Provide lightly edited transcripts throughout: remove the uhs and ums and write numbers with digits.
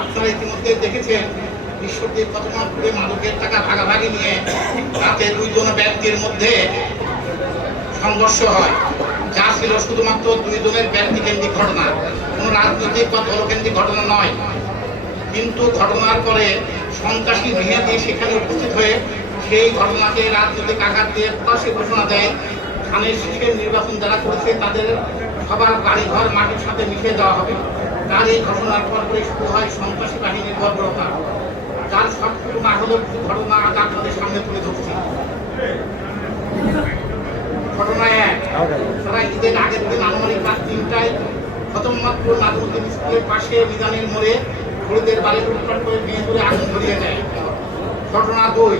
আপনারা ইতিমধ্যে দেখেছেন বিশ্বদ্বীপ ঘটনাপুরে মাদকের টাকা ভাগাভাগি নিয়ে রাতে দুইজন ব্যক্তির মধ্যে সংঘর্ষ হয়, যা ছিল শুধুমাত্র দুইজনের ব্যক্তিকেন্দ্রিক ঘটনা, কোনো রাজনৈতিক বা দলকেন্দ্রিক ঘটনা নয়। কিন্তু ঘটনার পরে সন্ত্রাসী মেহেদী সেখানে উপস্থিত হয়ে সেই ঘটনাকে রাজনৈতিক আঘাত দিয়ে প্রকাশ্যে ঘোষণা দেয় ধানের শীষের নির্বাচন যারা করেছে তাদের সবার বাড়িঘর মাটির সাথে মিশিয়ে দেওয়া হবে। তার এই ঘটনার পর শুরু হয় সন্ত্রাসী বাহিনীর বর্বরতা, যার সবটুকু না হলেও কিছু ঘটনা আজ আপনাদের সামনে তুলে ধরছি। ঘটনা এক, তারা ঈদের আগের দিন আনুমানিক রাত 3টায় খতমমাত্র নাজমুদ্দিন স্কুলের পাশে মিজানের মোড়ে ঘুরিদের বাড়ি লুটপাট করে বিয়ে করে আগুন ধরিয়ে দেয়। ঘটনা 2,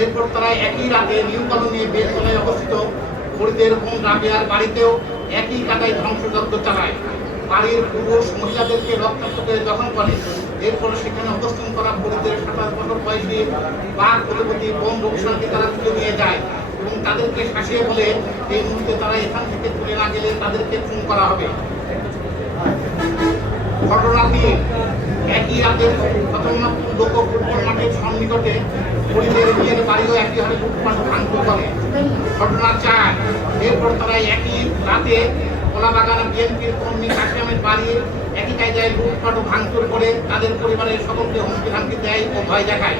এরপর তারা একই রাতে নিউ কলোনি বেলতলায় অবস্থিত ঘুরিদের বোন রাবেয়ার বাড়িতেও একই কাটায় ধ্বংসযজ্ঞ চালায়, বাড়ির পুরুষ মহিলাদেরকে রক্তাক্ত করে দহন করে। এরপর সেখানে অবস্থান করা ঘুরিদের 27 বছর বয়সী বাঘ প্রতিপতি বোন রূপসানকে তারা তুলে নিয়ে যায় এবং তাদেরকে শাসিয়ে বলে এই মুহূর্তে তারা এখান থেকে তুলে না গেলে তাদেরকে খুন করা হবে। ঘটনা 3, একই রাতে খতমমাত্র লোক ফুটবল মাঠের সন্নিকটে ঘুরিদের বিয়ের বাড়িও একই হারে লুটপাট ভাঙচুর করে। ঘটনা 4, এরপর তারা একই রাতে কলাবাগান বিএনপির কর্মী কাশিমের বাড়ি একই কায়দায় লুটপাট ও ভাঙচুর করে তাদের পরিবারের সকলকে হুমকি ধামকি দেয় ও ভয় দেখায়।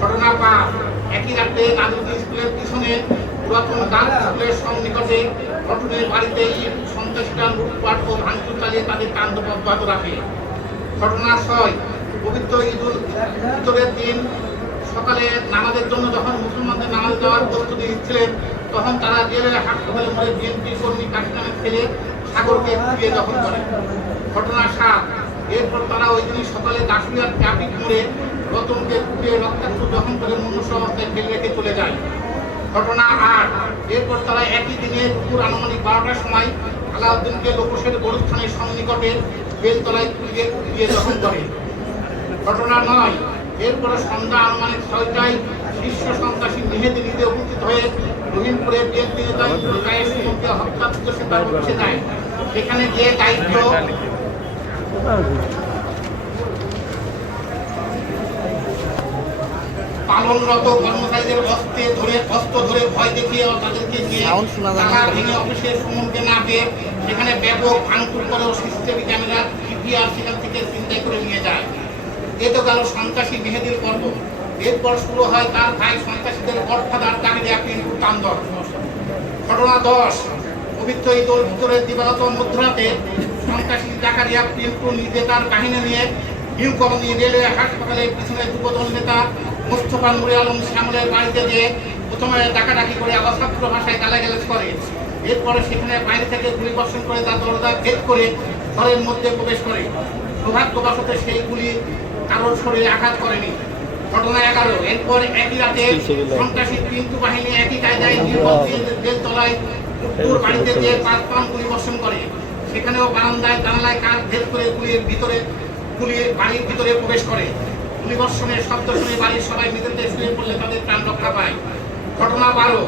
ঘটনা 5, একই রাতে নাজমুদ্দিন স্কুলের পিছনে পুরাতন গার্লস স্কুলের সন্নিকটে ঘটনের বাড়িতে সন্ত্রাসীরা লুটপাট ও ভাঙচুর চালিয়ে তাদের তাণ্ডব অব্যাহত রাখে। ঘটনা 6, পবিত্র ঈদুল ফিতরের দিন সকালে নামাজের জন্য যখন মুসলমানদের নামাজ দেওয়ার প্রস্তুতি নিচ্ছিলেন তখন তারা জেলের হাসপাতালে মোড়ে বিএনপি কর্মী কাশিমের ছেলে সাগরকে কুপিয়ে দখল করে। ঘটনা 7, এরপর তারা ওই দিন সকালে দাসুরিয়ার ট্রাফিক মোড়ে রতনকে কুপিয়ে রক্তাক্ত দহন করে মনুষ্য অবস্থায় ফেলে রেখে চলে যায়। ঘটনা 8, এরপর তারা একই দিনে দুপুর আনুমানিক 12টার সময় আলাউদ্দিনকে লোকসের গরুস্থানের সন্নিকটে বেলতলায় কুপিয়ে দহন করে। ঘটনা 9, এরপরে সন্ধ্যা আনুমানিক 6টায় শীর্ষ সন্ত্রাসী মেহেদী নিজে উপস্থিত হয়ে রহিমপুরে বিএনপি নেতা ইমরুল কায়েস সুমনকে হত্যার উদ্দেশ্যে তার অফিসে যায়। সেখানে গিয়ে দায়িত্ব পালনরত কর্মচারীদের অস্ত্র ধরে ভয় দেখিয়ে তাদেরকে নিয়ে টাকা ভেঙে অফিসে সুমনকে না পেয়ে সেখানে ব্যাপক ভাঙচুর করেও সিসিটিভি ক্যামেরা ডিভিআর সেখান থেকে ছিনতাই করে নিয়ে যায়। এ তো গেল সন্ত্রাসী মেহেদীর পর্ব। এরপর শুরু হয় তার ভাই সন্ত্রাসীদের গডফাদার জাকারিয়া পিন্টুর তাণ্ডব। ঘটনা 10, পবিত্র ঈদুল ফিতরের দিবাগত মধ্যরাতে সন্ত্রাসী জাকারিয়া পিন্টু নিজে তার বাহিনী নিয়ে নিউ কলোনি রেলওয়ে হাসপাতালের পিছনে যুবদল নেতা মুস্তফা নুরে আলম শ্যামলের বাড়িতে গিয়ে প্রথমে ডাকাডাকি করে অবাস্তব ভাষায় গালাগালাজ করে। এরপরে সেখানে বাইরে থেকে গুলিবর্ষণ করে তার দরজা ভেদ করে ঘরের মধ্যে প্রবেশ করে। সৌভাগ্যবশত সেই গুলি কারোর শরীরে আঘাত করেনি। ঘটনা 11, এরপর একই রাতে সন্ত্রাসী পিন্টু বাহিনী একই কায়দায় বেলতলায় উত্তর বাড়িতে গিয়ে 5 গুলি বর্ষণ করে। সেখানেও বারান্দায় জানালায় কাঠ ভেদ করে বাড়ির ভিতরে প্রবেশ করে। গুলিবর্ষণের শব্দ শুনে বাড়ির সবাই মেঝেতে শুয়ে পড়লে তাদের প্রাণ রক্ষা পায়। ঘটনা 12,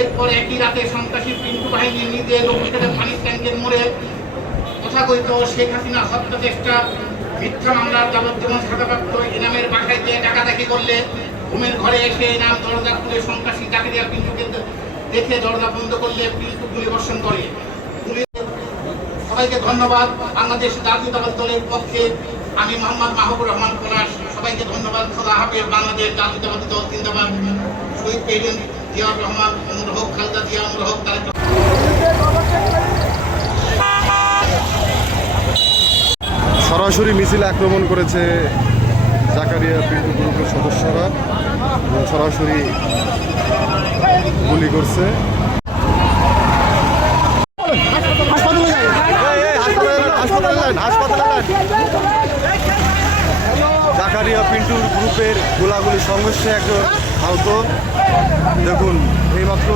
এরপর একই রাতে সন্ত্রাসী পিন্টু বাহিনী নিজে লোকসের পানির ট্যাঙ্কের মোড়ে তথাকথিত শেখ হাসিনা হত্যা চেষ্টা মিথ্যা মামলার যাবজ্জীবন সাজাপ্রাপ্ত ইনামের বাসায় গিয়ে ডাকাডাকি করলে ঘুমের ঘরে এসে ইনাম দরজা খুলে সন্ত্রাসী জাকারিয়া পিন্টুকে দেখে দরজা বন্ধ করলে পিন্টু গুলিবর্ষণ করে। সবাইকে ধন্যবাদ। বাংলাদেশ জাতীয়তাবাদী দলের পক্ষে আমি মোহাম্মদ মাহবুবুর রহমান পলাশ, সবাইকে ধন্যবাদ। খোদা হাফেজ। বাংলাদেশ জাতীয়তাবাদী দল জিন্দাবাদ। শহীদ প্রেসিডেন্ট জিয়াউর রহমান অমর হোক, খালেদা জিয়া অমর হোক। সরাসরি মিছিল আক্রমণ করেছে জাকারিয়া পিন্টু গ্রুপের সদস্যরা সরাসরি গুলি করছে। জাকারিয়া পিন্টুর গ্রুপের গোলাগুলি সংঘর্ষে একজন আহত। দেখুন এইমাত্র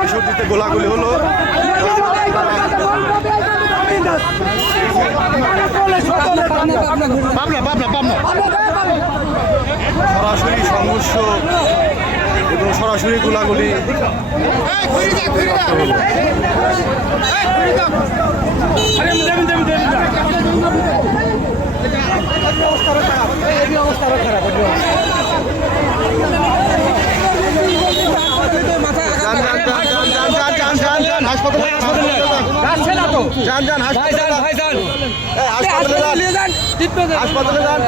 কিশোরদিতে গোলাগুলি হলো। সরাসরি সংঘর্ষ এবং সরাসরি গোলাগুলি হাসপাতালে যান।